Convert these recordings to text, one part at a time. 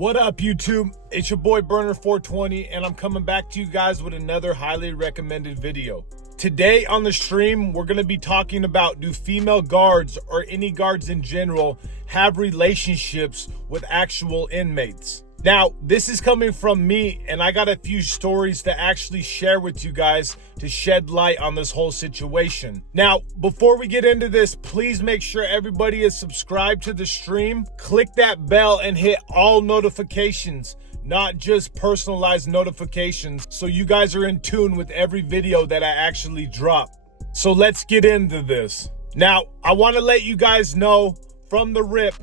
What up, YouTube? It's your boy Burner420, and I'm coming back to you guys with another highly recommended video. Today on the stream, we're going to be talking about, do female guards or any guards in general have relationships with actual inmates? Now, this is coming from me, and I got a few stories to actually share with you guys to shed light on this whole situation. Now, before we get into this, please make sure everybody is subscribed to the stream. Click that bell and hit all notifications, not just personalized notifications, so you guys are in tune with every video that I actually drop. So let's get into this. Now, I want to let you guys know from the rip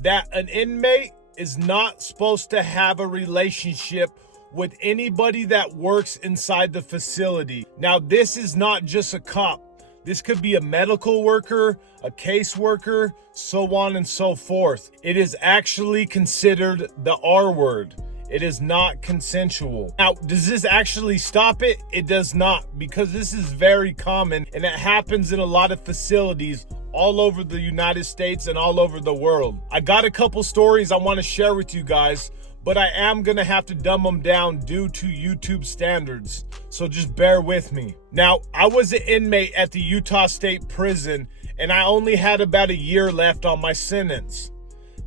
that an inmate is not supposed to have a relationship with anybody that works inside the facility. Now, this is not just a cop. This could be a medical worker, a caseworker, so on and so forth. It is actually considered the R word. It is not consensual. Now, does this actually stop it? It does not, because this is very common and it happens in a lot of facilities all over the United States and all over the world. I got a couple stories I want to share with you guys, but I am going to have to dumb them down due to YouTube standards, so just bear with me. Now, I was an inmate at the Utah State Prison, and I only had about a year left on my sentence.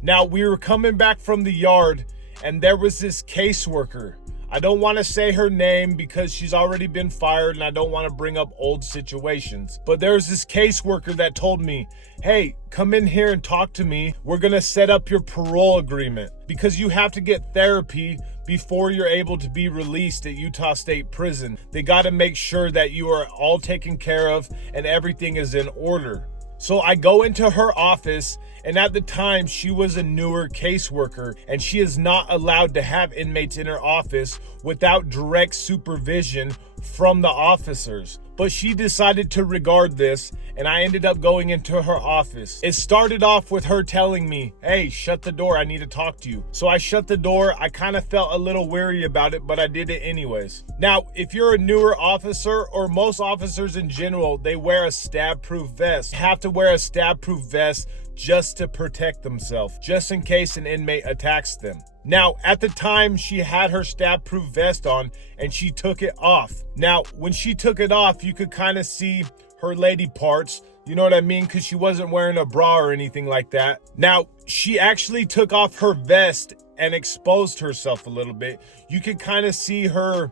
Now, we were coming back from the yard, and there was this caseworker. I don't want to say her name because she's already been fired and I don't want to bring up old situations. But there's this caseworker that told me, hey, come in here and talk to me. We're going to set up your parole agreement because you have to get therapy before you're able to be released at Utah State Prison. They got to make sure that you are all taken care of and everything is in order. So I go into her office, and at the time she was a newer caseworker, and she is not allowed to have inmates in her office without direct supervision from the officers. But she decided to regard this, and I ended up going into her office. It started off with her telling me, hey, shut the door, I need to talk to you. So I shut the door. I kind of felt a little weary about it, but I did it anyways. Now, if you're a newer officer, or most officers in general, they wear a stab-proof vest. You have to wear a stab-proof vest just to protect themselves, just in case an inmate attacks them. Now, at the time, she had her stab-proof vest on and she took it off. Now, when she took it off, you could kind of see her lady parts, you know what I mean? Because she wasn't wearing a bra or anything like that. Now, she actually took off her vest and exposed herself a little bit. You could kind of see her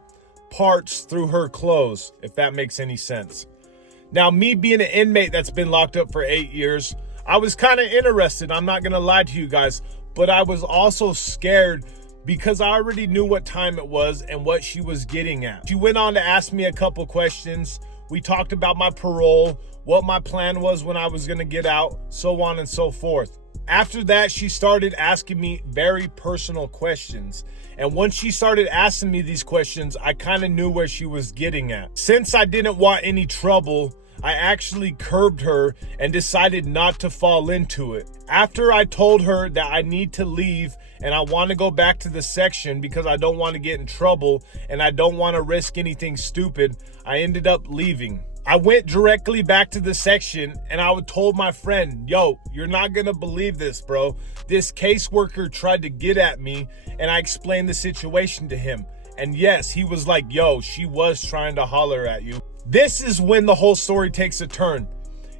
parts through her clothes, if that makes any sense. Now, me being an inmate that's been locked up for 8 years, I was kind of interested, I'm not going to lie to you guys, but I was also scared because I already knew what time it was and what she was getting at. She went on to ask me a couple questions. We talked about my parole, what my plan was when I was going to get out, so on and so forth. After that, she started asking me very personal questions. And once she started asking me these questions, I kind of knew where she was getting at. Since I didn't want any trouble, I actually curbed her and decided not to fall into it. After I told her that I need to leave and I want to go back to the section because I don't want to get in trouble and I don't want to risk anything stupid, I ended up leaving. I went directly back to the section and I told my friend, yo, you're not going to believe this, bro. This caseworker tried to get at me and I explained the situation to him. And yes, he was like, yo, she was trying to holler at you. This is when the whole story takes a turn.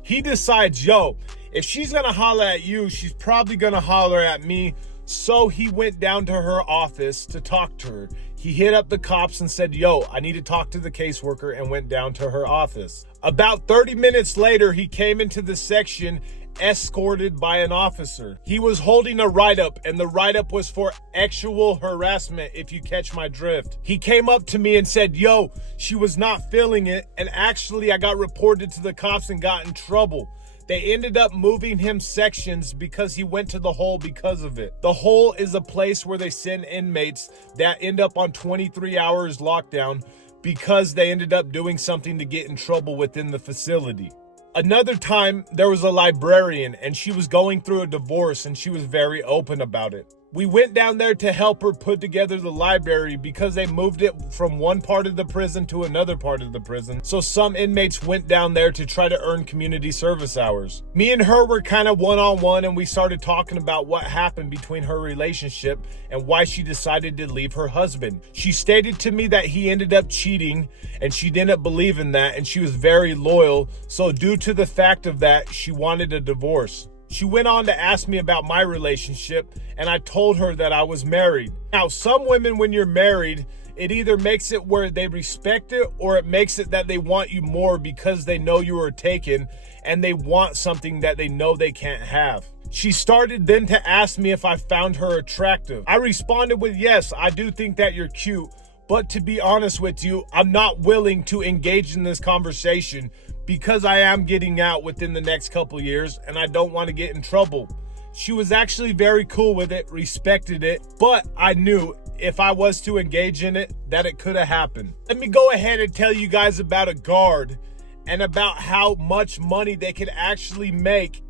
He decides, yo, if she's gonna holler at you, she's probably gonna holler at me. So he went down to her office to talk to her. He hit up the cops and said, yo, I need to talk to the caseworker, and went down to her office. About 30 minutes later, he came into the section escorted by an officer. He was holding a write-up, and the write-up was for sexual harassment, if you catch my drift. He came up to me and said, yo, she was not feeling it, and actually I got reported to the cops and got in trouble. They ended up moving him sections because he went to the hole because of it. The hole is a place where they send inmates that end up on 23 hours lockdown because they ended up doing something to get in trouble within the facility. Another time, there was a librarian and she was going through a divorce and she was very open about it. We went down there to help her put together the library because they moved it from one part of the prison to another part of the prison. So some inmates went down there to try to earn community service hours. Me and her were kind of one-on-one, and we started talking about what happened between her relationship and why she decided to leave her husband. She stated to me that he ended up cheating and she didn't believe in that, and she was very loyal. So due to the fact of that, she wanted a divorce. She went on to ask me about my relationship, and I told her that I was married. Now, some women, when you're married, it either makes it where they respect it, or it makes it that they want you more because they know you are taken and they want something that they know they can't have. She started then to ask me if I found her attractive. I responded with, yes, I do think that you're cute, but to be honest with you, I'm not willing to engage in this conversation because I am getting out within the next couple years and I don't want to get in trouble. She was actually very cool with it, respected it, but I knew if I was to engage in it, that it could have happened. Let me go ahead and tell you guys about a guard and about how much money they could actually make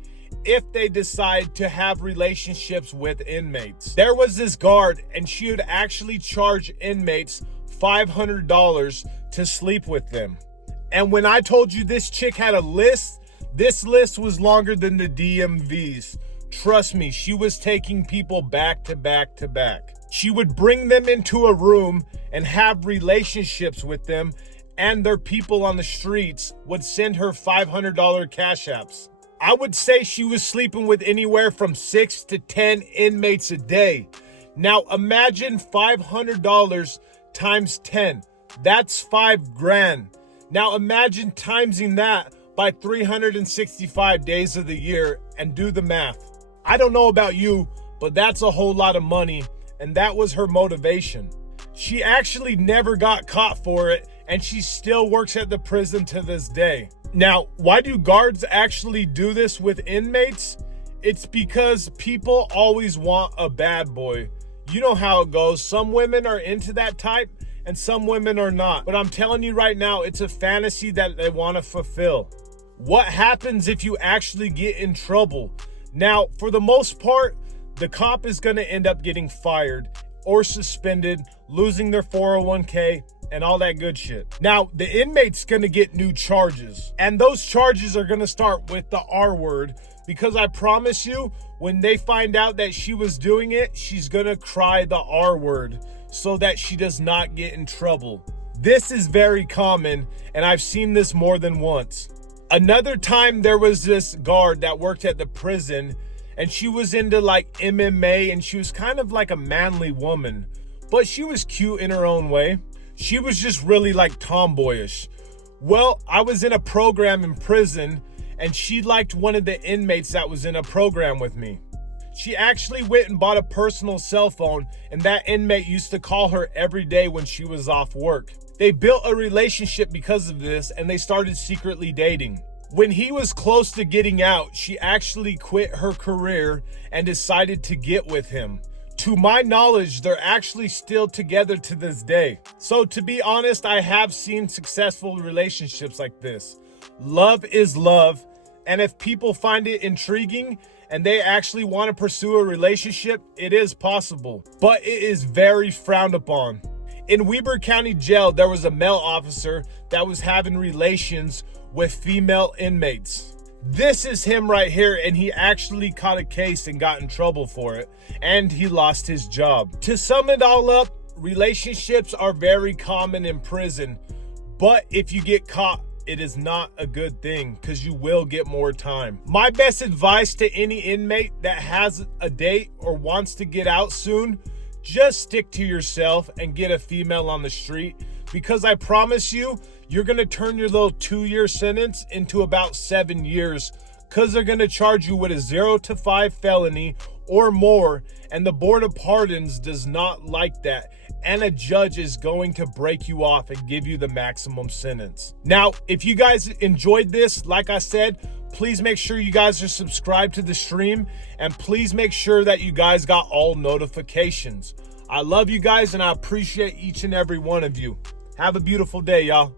if they decide to have relationships with inmates. There was this guard, and she would actually charge inmates $500 to sleep with them. And when I told you this chick had a list, this list was longer than the DMVs. Trust me, she was taking people back to back to back. She would bring them into a room and have relationships with them, and their people on the streets would send her $500 cash apps. I would say she was sleeping with anywhere from 6 to 10 inmates a day. Now imagine $500 times 10. That's $5,000. Now imagine timesing that by 365 days of the year and do the math. I don't know about you, but that's a whole lot of money, and that was her motivation. She actually never got caught for it, and she still works at the prison to this day. Now, why do guards actually do this with inmates? It's because people always want a bad boy. You know how it goes. Some women are into that type and some women are not. But I'm telling you right now, it's a fantasy that they want to fulfill. What happens if you actually get in trouble? Now, for the most part, the cop is going to end up getting fired or suspended, losing their 401k, and all that good shit. Now, the inmate's gonna get new charges, and those charges are gonna start with the R word, because I promise you, when they find out that she was doing it, she's gonna cry the R word so that she does not get in trouble. This is very common, and I've seen this more than once. Another time, there was this guard that worked at the prison, and she was into like MMA, and she was kind of like a manly woman, but she was cute in her own way. She was just really like tomboyish. Well, I was in a program in prison, and she liked one of the inmates that was in a program with me. She actually went and bought a personal cell phone, and that inmate used to call her every day when she was off work. They built a relationship because of this, and they started secretly dating. When he was close to getting out, she actually quit her career and decided to get with him. To my knowledge, they're actually still together to this day. So to be honest, I have seen successful relationships like this. Love is love, and if people find it intriguing and they actually want to pursue a relationship, it is possible, but it is very frowned upon. In Weber County Jail, there was a male officer that was having relations with female inmates. This is him right here, and he actually caught a case and got in trouble for it, and he lost his job. To sum it all up, relationships are very common in prison, but if you get caught, it is not a good thing because you will get more time. My best advice to any inmate that has a date or wants to get out soon, just stick to yourself and get a female on the street, because I promise you, you're going to turn your little 2-year sentence into about 7 years, because they're going to charge you with a 0 to 5 felony or more, and the Board of Pardons does not like that, and a judge is going to break you off and give you the maximum sentence. Now, if you guys enjoyed this, like I said, please make sure you guys are subscribed to the stream, and please make sure that you guys got all notifications. I love you guys, and I appreciate each and every one of you. Have a beautiful day, y'all.